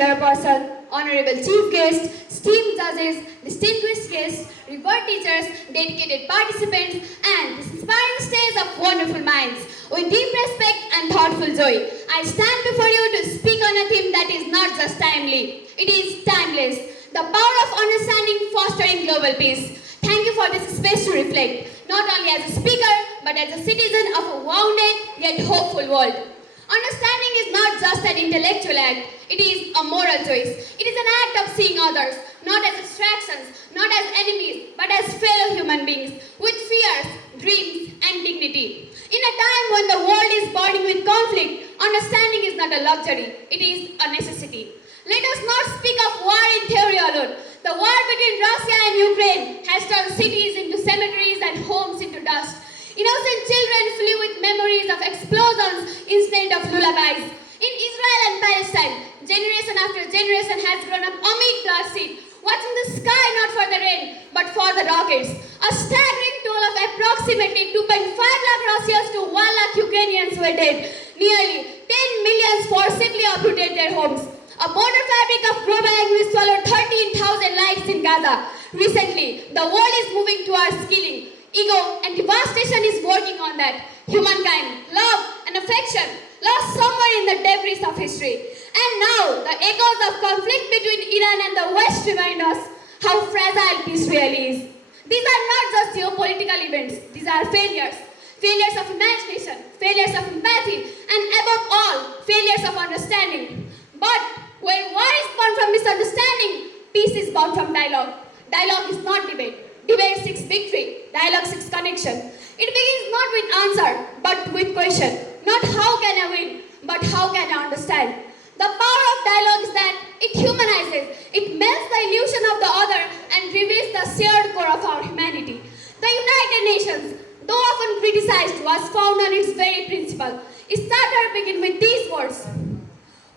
Chairperson, Honorable Chief Guest, esteemed judges, distinguished guests, reward teachers, dedicated participants, and this inspiring stage of wonderful minds. With deep respect and thoughtful joy, I stand before you to speak on a theme that is not just timely, it is timeless. The power of understanding fostering global peace. Thank you for this space to reflect, not only as a speaker, but as a citizen of a wounded yet hopeful world. Understanding is not just an intellectual act, it is a moral choice. It is an act of seeing others, not as abstractions, not as enemies, but as fellow human beings, with fears, dreams, and dignity. In a time when the world is burning with conflict, understanding is not a luxury, it is a necessity. Let us not speak of war in theory alone. The war between Russia and Ukraine has turned cities into cemeteries and homes into dust. Innocent children flee with memories of explosions instead of lullabies. In Israel and Palestine, generation after generation has grown up amid bloodshed, watching the sky not for the rain, but for the rockets. A staggering toll of approximately 2.5 lakh Russians to 1 lakh Ukrainians were dead. Nearly 10 million forcibly uprooted their homes. A border fabric of global anguish swallowed 13,000 lives in Gaza. Recently, the world is moving towards killing. Ego and devastation is working on that. Humankind, love and affection lost somewhere in the debris of history. And now, the echoes of conflict between Iran and the West remind us how fragile peace really is. These are not just geopolitical events, these are failures. Failures of imagination, failures of empathy, and above all, failures of understanding. But where war is born from misunderstanding, peace is born from dialogue. Dialogue is not debate. Debate seeks victory, dialogue seeks connection. It begins not with answer, but with question. Not how can I win, but how can I understand. The power of dialogue is that it humanizes, it melts the illusion of the other and reveals the shared core of our humanity. The United Nations, though often criticized, was found on its very principle. Its charter begins with these words.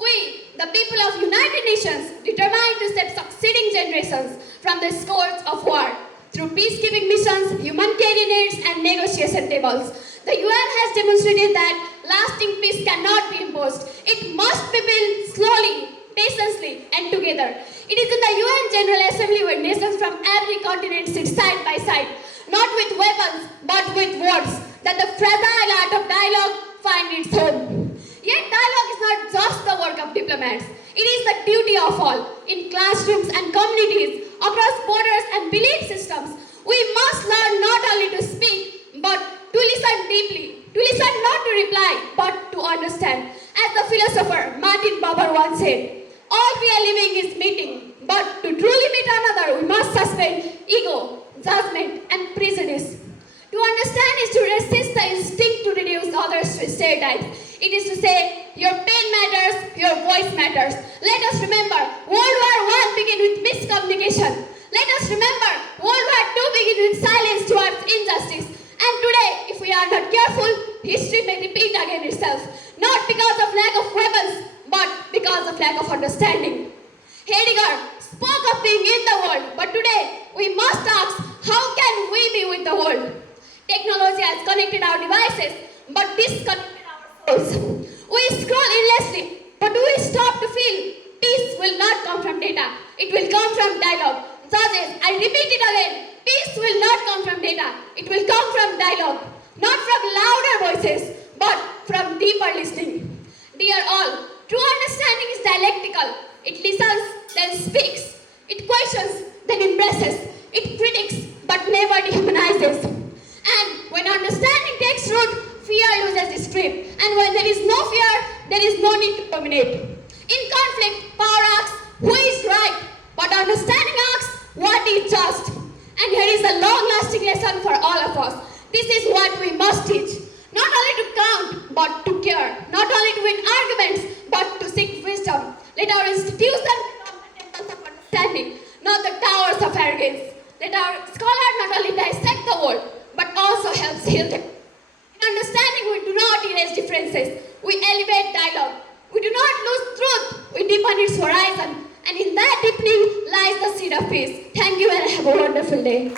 We, the people of United Nations, determined to save succeeding generations from the scourge of war. Through peacekeeping missions, humanitarian aids, and negotiation tables, the UN has demonstrated that lasting peace cannot be imposed. It must be built slowly, patiently, and together. It is in the UN General Assembly where nations from every continent sit side by side, not with weapons, but with words, that the fragile art of dialogue finds its home. Yet dialogue is not just the work of diplomats. It is the duty of all. In classrooms and communities, across borders and belief systems, we must learn not only to speak, but to listen deeply. To listen not to reply, but to understand. As the philosopher Martin Buber once said, all we are living is meeting, but to truly meet another, we must suspend ego, judgment, and prejudice. To understand is to resist the instinct to reduce others to stereotypes. It is to say, your pain matters, your voice matters. Let us remember, World War I began with miscommunication. Let us remember, World War II began with silence towards injustice. And today, if we are not careful, history may repeat again itself. Not because of lack of weapons, but because of lack of understanding. Heidegger spoke of being in the world, but today, we must ask, how can we be with the world? Technology has connected our devices, but disconnected our souls. We scroll endlessly, but do we stop to feel? Peace will not come from data. It will come from dialogue. Judges, I repeat it again. Peace will not come from data. It will come from dialogue. Not from louder voices, but from deeper listening. Dear all, true understanding is dialectical. It listens, then speaks. It questions, then embraces. It critiques, but never dehumanizes. And when understanding takes root, fear loses its grip. And when there is no fear, there is no need to dominate. In conflict, power asks, who is right? But understanding asks, what is just? And here is a long-lasting lesson for all of us. This is what we must teach. Not only to count, but to care. Not only to win arguments, but to seek wisdom. Let our institutions become the temples of understanding, not the towers of arrogance. Let our scholars not only dissect the world, but also helps heal them. In understanding, we do not erase differences. We elevate dialogue. We do not lose truth. We deepen its horizon. And in that deepening lies the seed of peace. Thank you and have a wonderful day.